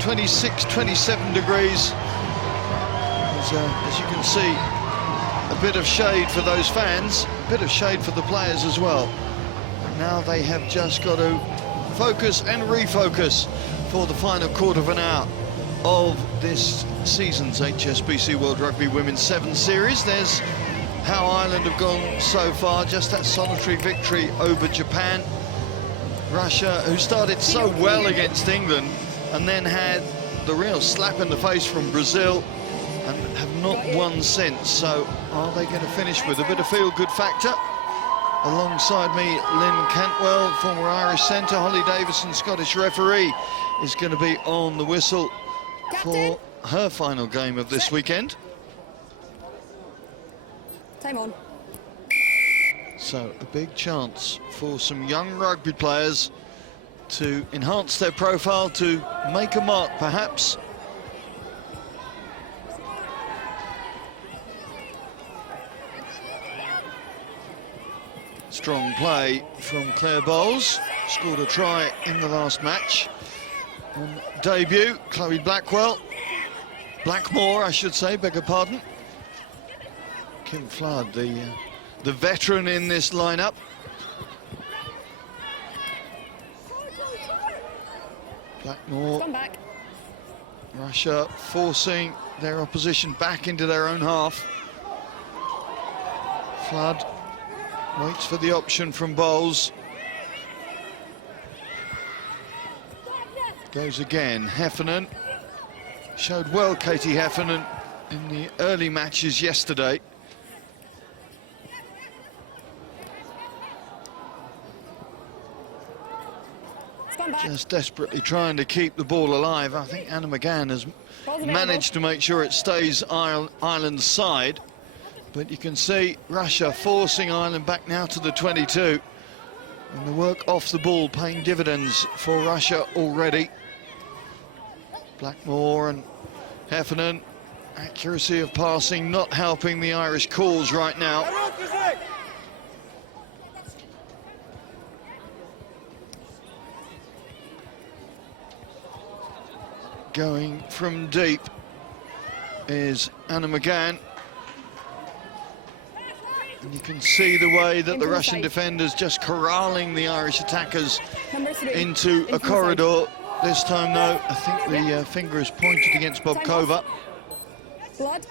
26, 27 degrees. As you can see, a bit of shade for those fans, a bit of shade for the players as well. Now they have just got to focus and refocus for the final quarter of an hour of this season's HSBC World Rugby Women's 7 Series. There's how Ireland have gone so far, just that solitary victory over Japan. Russia, who started so well against England and then had the real slap in the face from Brazil and have not won since. So are they going to finish with a bit of feel-good factor? Alongside me, Lynn Cantwell, former Irish centre. Holly Davison, Scottish referee, is going to be on the whistle for her final game of this weekend. Time on. So a big chance for some young rugby players to enhance their profile, to make a mark perhaps. Strong play from Claire Bowles, scored a try in the last match. On debut, Chloe Blackmore, I should say, beg your pardon. Kim Flood, the veteran in this lineup. Blackmore, Russia forcing their opposition back into their own half. Flood waits for the option from Bowles. Goes again, Heffernan. Showed well, Katie Heffernan, in the early matches yesterday. Just desperately trying to keep the ball alive. I think Anna McGann has managed to make sure it stays Ireland's side. But you can see Russia forcing Ireland back now to the 22. And the work off the ball paying dividends for Russia already. Blackmore and Heffernan, accuracy of passing not helping the Irish cause right now. Going from deep is Anna McGann. And you can see the way that the Russian defenders just corralling the Irish attackers into a corridor. This time, though, I think the finger is pointed against Bobkova. Blood.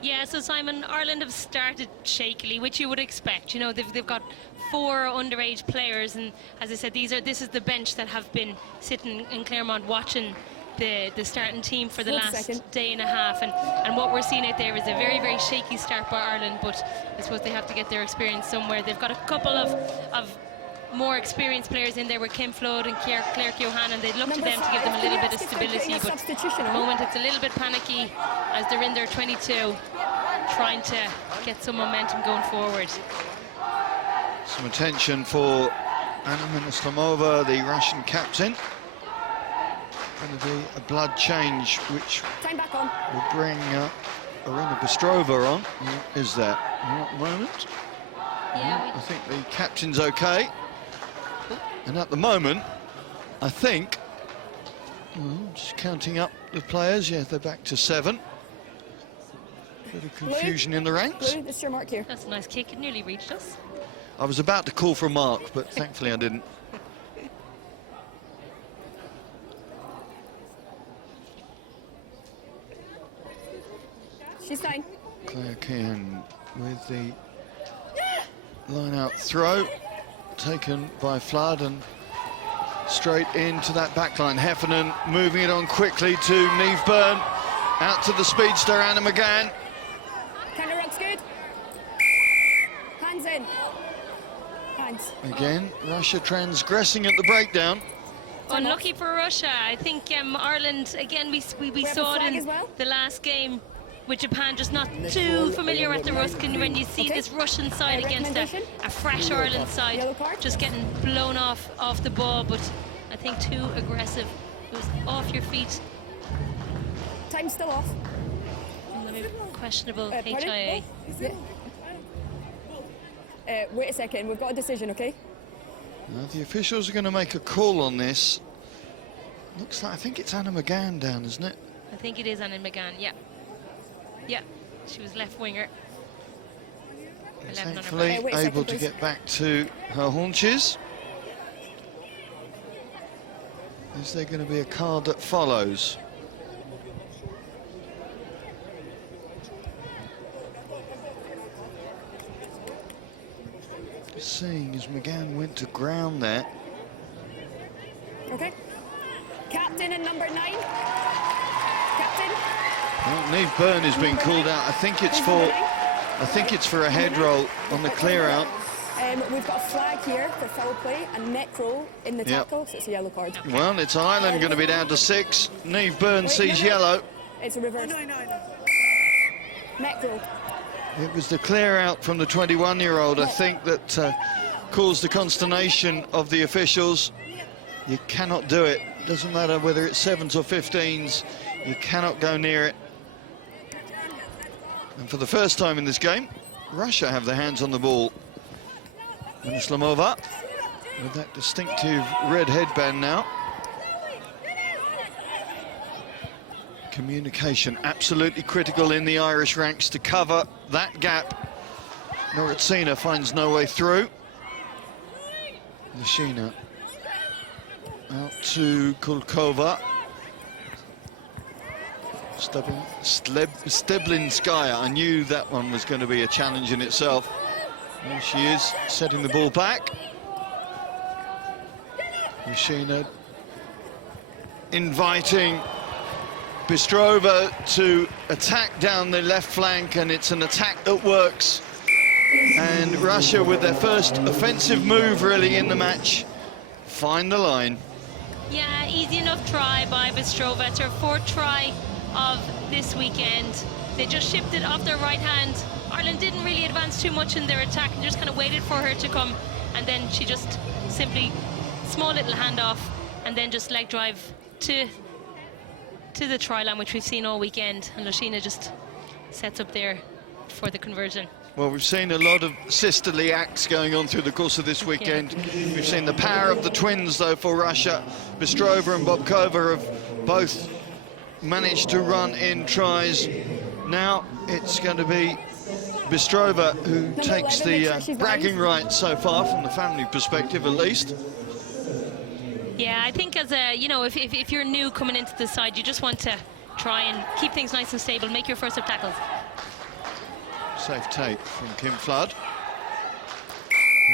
Yeah, so Simon, Ireland have started shakily, which you would expect. You know, they've got 4 underage players, and as I said, this is the bench that have been sitting in Clermont watching the starting team for the last day and a half, and what we're seeing out there is a very, very shaky start by Ireland, but I suppose they have to get their experience somewhere. They've got a couple of more experienced players in there with Kim Flood and Claire Keohane. They'd look to them to give them a little bit of stability, but at the moment it's a little bit panicky as they're in their 22, trying to get some momentum going forward. Some attention for Anna Minoslamova, the Russian captain. Going to be a blood change, which will bring Irina Bystrova on. Who is that? At the moment. Yeah, I think the captain's okay. And at the moment, I think, just counting up the players, yeah, they're back to 7. Bit of confusion in the ranks. Blue, this is your mark here. That's a nice kick, it nearly reached us. I was about to call for a mark, but thankfully I didn't. She's fine. Claire Keohane with the line-out throw, taken by Flood and straight into that backline. Heffernan moving it on quickly to Niamh Byrne, out to the speedster Anna McGann. Counter ruck's good. Hands in. Hands. Again, Russia transgressing at the breakdown. Unlucky for Russia. I think Ireland, again, we saw it in the last game with Japan, just not too familiar at the rusk, and when you see this Russian side against a fresh Ireland side, just getting blown off the ball, but I think too aggressive. It was off your feet. Time's still off. Maybe questionable HIA. Wait a second, we've got a decision, okay? Now, the officials are going to make a call on this. Looks like, I think it's Anna McGann down, isn't it? I think it is Anna McGann, yeah. Yeah, she was left winger. 11 on her Thankfully back. wait a able second, to please. get back to her haunches. Is there going to be a card that follows? Just seeing as McGann went to ground there. Okay. Captain and number 9. Captain. Well, Neve Byrne is being called out. I think it's for a head roll on the clear out. We've got a flag here for foul play and neck roll in the Yep. tackle, so it's a yellow card. Well, it's Ireland going to be down to 6. Neve Byrne Wait, sees no. yellow. It's a reverse. Neck roll. It was the clear out from the 21-year-old, I think, that caused the consternation of the officials. You cannot do it. Doesn't matter whether it's 7s or 15s. You cannot go near it. And for the first time in this game, Russia have their hands on the ball. And Islamova with that distinctive red headband now. Communication absolutely critical in the Irish ranks to cover that gap. Noritsina finds no way through. Nishina out to Kulkova. Steblinskaya. I knew that one was going to be a challenge in itself. There she is, setting the ball back. Nishina inviting Bystrova to attack down the left flank, and it's an attack that works. And Russia, with their first offensive move really in the match, find the line. Yeah, easy enough try by Bystrova. It's her 4th try of this weekend. They just shipped it off their right hand. Ireland didn't really advance too much in their attack and just kind of waited for her to come, and then she just simply small little handoff and then just leg drive to the try line, which we've seen all weekend, and Lushina just sets up there for the conversion. Well, we've seen a lot of sisterly acts going on through the course of this weekend. Yeah. We've seen the power of the twins, though, for Russia. Bystrova and Bobkova have both managed to run in tries. Now it's going to be Bystrova who takes the bragging rights so far, from the family perspective at least. Yeah, I think as a, you know, if you're new coming into the side, you just want to try and keep things nice and stable, make your first up tackles. Safe take from Kim Flood.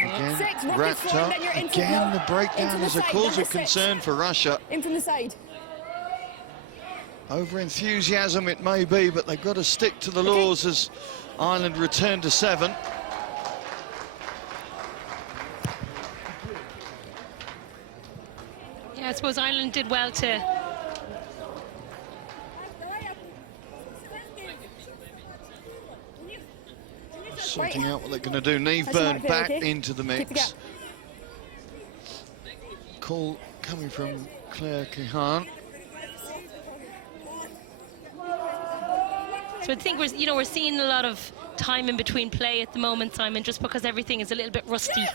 Again, 6, wrapped up. Again, the breakdown is a cause of 6. concern for Russia. In from the side. Over enthusiasm it may be, but they've got to stick to the laws as Ireland return to 7. Yeah, I suppose Ireland did well to sorting out what they're going to do. Neve Byrne back into the mix. Call coming from Claire Kehan. So I think we're seeing a lot of time in between play at the moment, Simon, just because everything is a little bit rusty.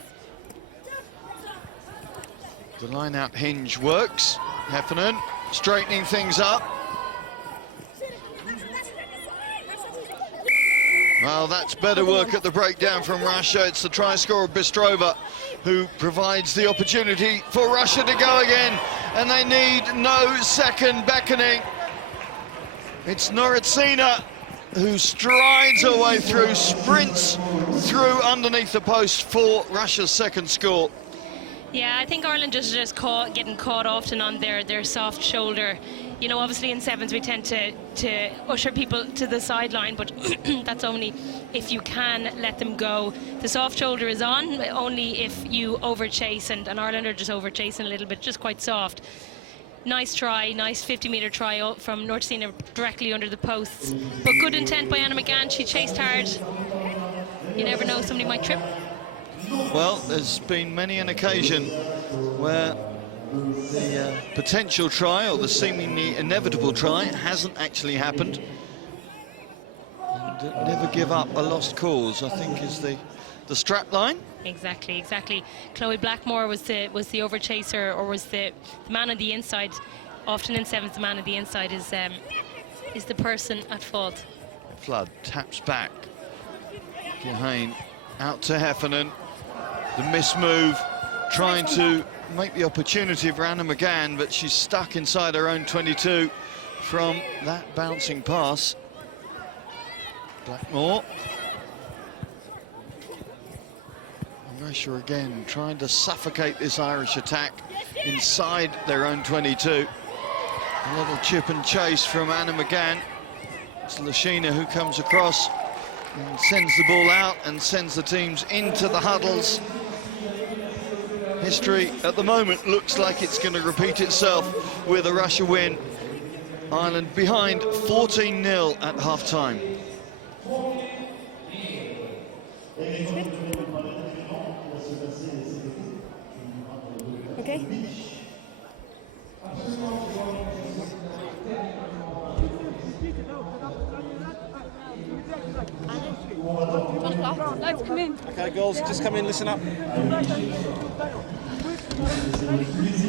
The line-out hinge works. Heffernan straightening things up. Well, that's better work at the breakdown from Russia. It's the try scorer Bystrova who provides the opportunity for Russia to go again, and they need no second beckoning. It's Noritsina who strides her way through, sprints through underneath the post for Russia's second score. Yeah, I think Ireland just getting caught often on their soft shoulder. You know, obviously in 7s we tend to usher people to the sideline, but that's only if you can let them go. The soft shoulder is on only if you overchase, and Ireland are just overchasing a little bit, just quite soft. Nice try, nice 50-metre try from Nortsina directly under the posts. But good intent by Anna McGann, she chased hard. You never know, somebody might trip. Well, there's been many an occasion where the potential try, or the seemingly inevitable try, hasn't actually happened. And never give up a lost cause, I think, is the strap line. Exactly. Chloe Blackmore was the overchaser, or was the man on the inside often in sevens, the man on the inside is the person at fault. Flood taps back. Gihane out to Heffernan. The mismove, trying to make the opportunity for Anna McGann, but she's stuck inside her own 22 from that bouncing pass. Blackmore. Russia again trying to suffocate this Irish attack inside their own 22. A little chip and chase from Anna McGann. It's Lashina who comes across and sends the ball out and sends the teams into the huddles. History at the moment looks like it's going to repeat itself with a Russia win. Ireland behind 14-0 at half-time. Okay. Let's come in. Okay, girls, just come in, listen up.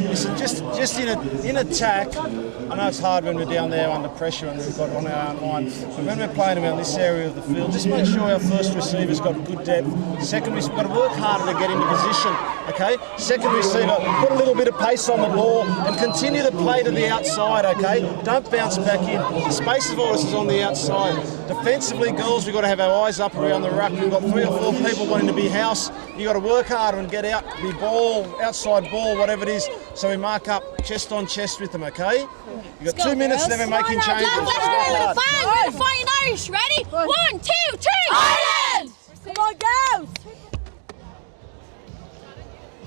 Listen, just in attack, I know it's hard when we're down there under pressure and we've got on our own line, but when we're playing around this area of the field, just make sure our first receiver's got good depth. Second, we've got to work harder to get into position, okay? Second receiver, put a little bit of pace on the ball and continue to play to the outside, okay? Don't bounce back in. The space of us is on the outside. Defensively, girls, we've got to have our eyes up around the ruck. We've got 3 or 4 people wanting to be house. You've got to work harder and get out, be ball, outside ball, whatever it is, so we mark up chest on chest with them, okay? You've got 2 minutes, then we're making changes. Let's go with a bang, we're fighting Irish. Ready? 1, 2, 3. Ireland! Come on, girls!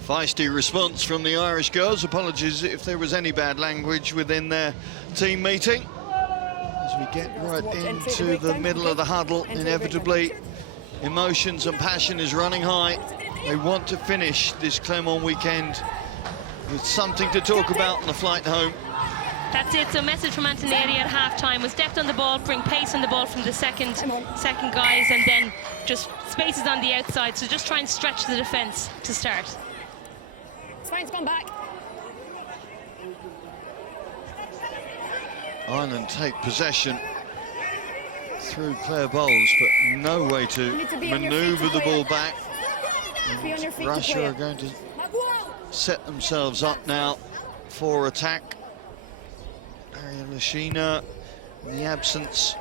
Feisty response from the Irish girls. Apologies if there was any bad language within their team meeting. As we get right into the middle of the huddle, inevitably emotions and passion is running high. They want to finish this Clermont weekend with something to talk about on the flight home. That's it. So message from Antonetti at half-time was depth on the ball, bring pace on the ball from the second guys, and then just spaces on the outside. So just try and stretch the defence to start. It's fine, it's gone back. Ireland take possession through Claire Bowles, but no way to manoeuvre the ball back. And Russia are going to set themselves up now for attack. Maria Lashina, in the absence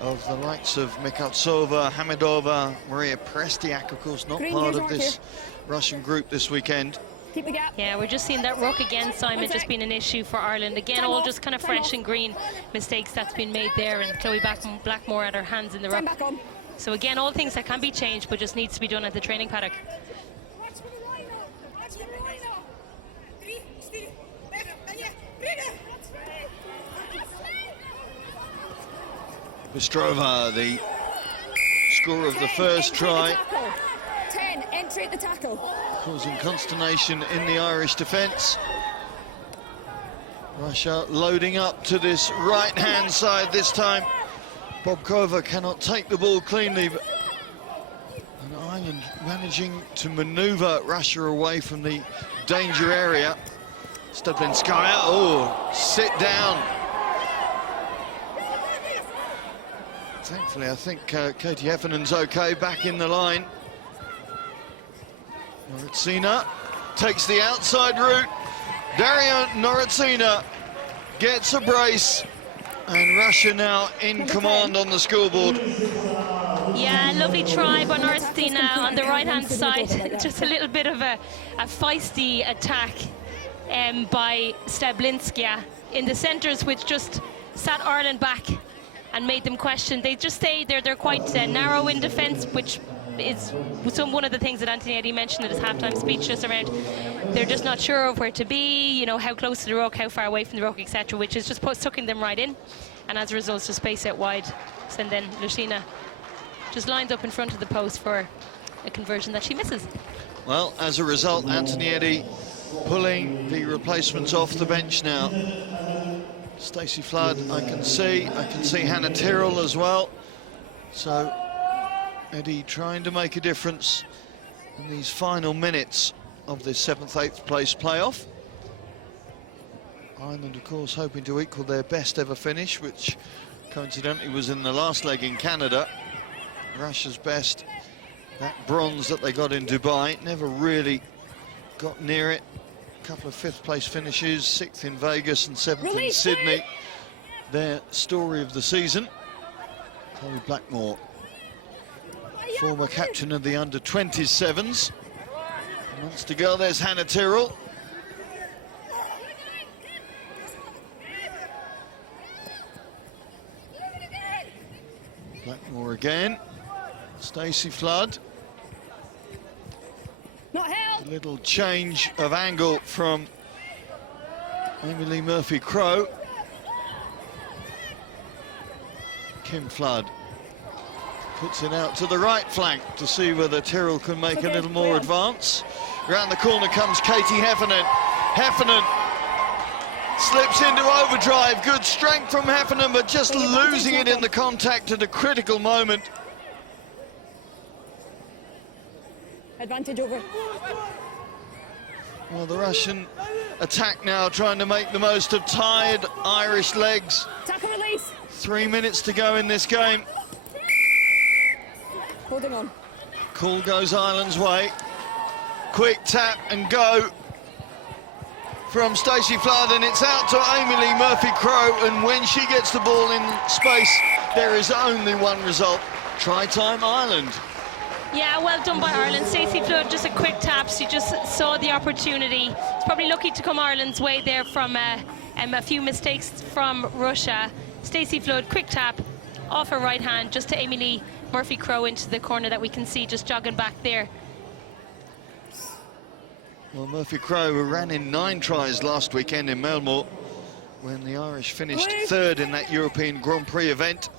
of the likes of Mikhaltsova, Hamidova, Maria Prestiak, of course, not part of this Russian group this weekend. Keep the gap. Yeah, we're just seeing that ruck again, Simon, just been an issue for Ireland. Again, all just kind of fresh and green mistakes that's been made there, and Chloe Blackmore at her hands in the ruck. So again, all things that can be changed, but just needs to be done at the training paddock. Bystrova, the scorer of the first try. 10, entry at the tackle. Causing consternation in the Irish defence. Russia loading up to this right-hand side this time. Bobkova cannot take the ball cleanly, but Ireland managing to manoeuvre Russia away from the danger area. Steplinskaya, oh, sit down. Thankfully, I think Katie Heffernan's okay, back in the line. Noritsina takes the outside route. Daria Noritsina gets a brace, and Russia now in command on the scoreboard. Yeah, lovely try by Noritsina on the right-hand side. Just a little bit of a feisty attack by Steblinskaya in the centres, which just sat Ireland back and made them question. They just stay there. They're quite narrow in defence, which is one of the things that Antonetti mentioned in his halftime speech, just around they're just not sure of where to be, you know, how close to the ruck, how far away from the ruck, etc., which is just sucking them right in, and as a result just space out wide. And then Lucina just lines up in front of the post for a conversion that she misses. Well, as a result, Antonetti pulling the replacements off the bench now. Stacey Flood, I can see Hannah Tyrrell as well. So Eddie trying to make a difference in these final minutes of this 7th, 8th place playoff. Ireland, of course, hoping to equal their best ever finish, which coincidentally was in the last leg in Canada. Russia's best, that bronze that they got in Dubai, never really got near it. A couple of fifth-place finishes, 6th in Vegas and 7th in Sydney. Their story of the season. Chloe Blackmore, former captain of the under-27s. Wants to go, there's Hannah Tyrrell. Blackmore again. Stacey Flood. Not held. A little change of angle from Amy Lee Murphy-Crowe. Kim Flood puts it out to the right flank to see whether Tyrrell can make a little more advance. Round the corner comes Katie Heffernan. Heffernan slips into overdrive. Good strength from Heffernan, but just losing it in the contact at a critical moment. Advantage over. Well, the Russian attack now, trying to make the most of tired Irish legs. Tackle release. 3 minutes to go in this game. Holding on. Call goes Ireland's way. Quick tap and go from Stacey Flood, and it's out to Amy Lee Murphy-Crowe, and when she gets the ball in space, there is only one result. Try time Ireland. Yeah, well done by Ireland. Stacey Flood, just a quick tap. She just saw the opportunity. It's probably lucky to come Ireland's way there from a few mistakes from Russia. Stacey Flood, quick tap off her right hand, just to Amy Lee Murphy-Crowe into the corner that we can see just jogging back there. Well, Murphy-Crowe, who ran in 9 tries last weekend in Melbourne, when the Irish finished 3rd in that European Grand Prix event.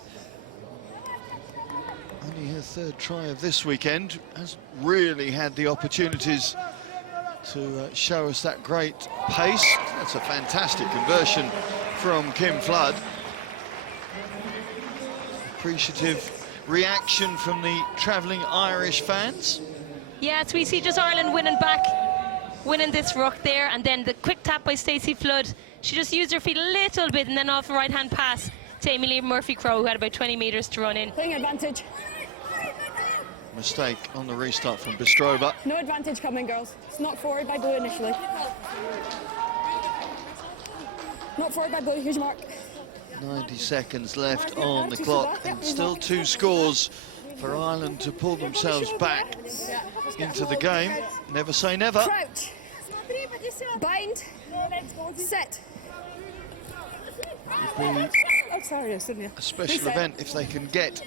Only her 3rd try of this weekend, has really had the opportunities to show us that great pace. That's a fantastic conversion from Kim Flood. Appreciative reaction from the travelling Irish fans. Yeah, so we see just Ireland winning this ruck there, and then the quick tap by Stacey Flood. She just used her feet a little bit, and then off a right-hand pass to Amy Lee Murphy-Crowe, who had about 20 metres to run in. Playing advantage. Mistake on the restart from Bystrova. No advantage coming, girls. It's not forward by blue initially. Not forward by blue. Here's your mark. 90 seconds left on the clock, and still 2 scores for Ireland to pull themselves back into the game. Never say never. Crouch. Bind. Set. Would be Oh, sorry, I didn't. a special Reset. event if they can get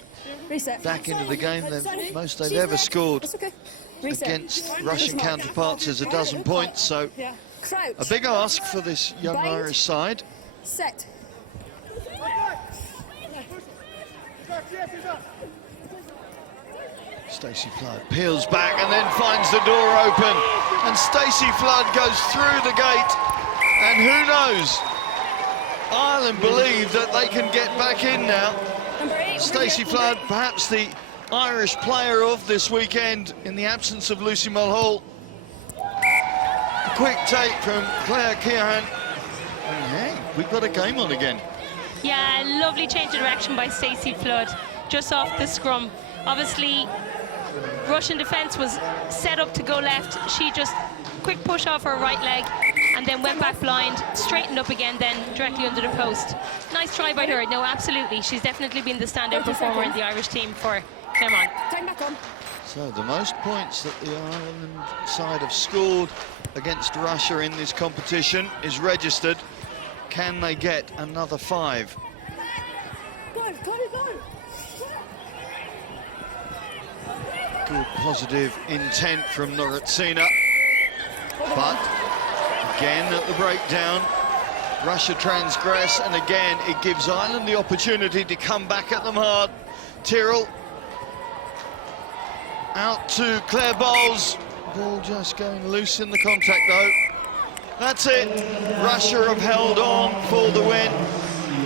Reset. back into the game. The most they've ever scored That's okay. Reset. against Russian counterparts is 12 points, so Yeah. Crouch. a big ask for this young Bind. Irish side. Set. Stacey Flood peels back and then finds the door open, and Stacey Flood goes through the gate, and who knows, Ireland believe that they can get back in now. Number 8. Stacey Flood, perhaps the Irish player of this weekend in the absence of Lucy Mulhall. A quick take from Claire Keohan, and hey, we've got a game on again. Yeah, lovely change of direction by Stacey Flood, just off the scrum. Obviously, Russian defence was set up to go left. She just quick push off her right leg and then went back blind, straightened up again, then directly under the post. Nice try by her. No, absolutely. She's definitely been the standout performer in the Irish team for Clermont. Time back on. So the most points that the Ireland side have scored against Russia in this competition is registered. Can they get another 5? Go, go, go. Good positive intent from Norotsina, but again at the breakdown, Russia transgress, and again it gives Ireland the opportunity to come back at them hard. Tyrrell out to Claire Bowles, ball just going loose in the contact though. That's it, Russia have held on for the win.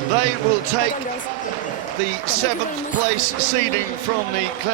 They will take the 7th place seeding from the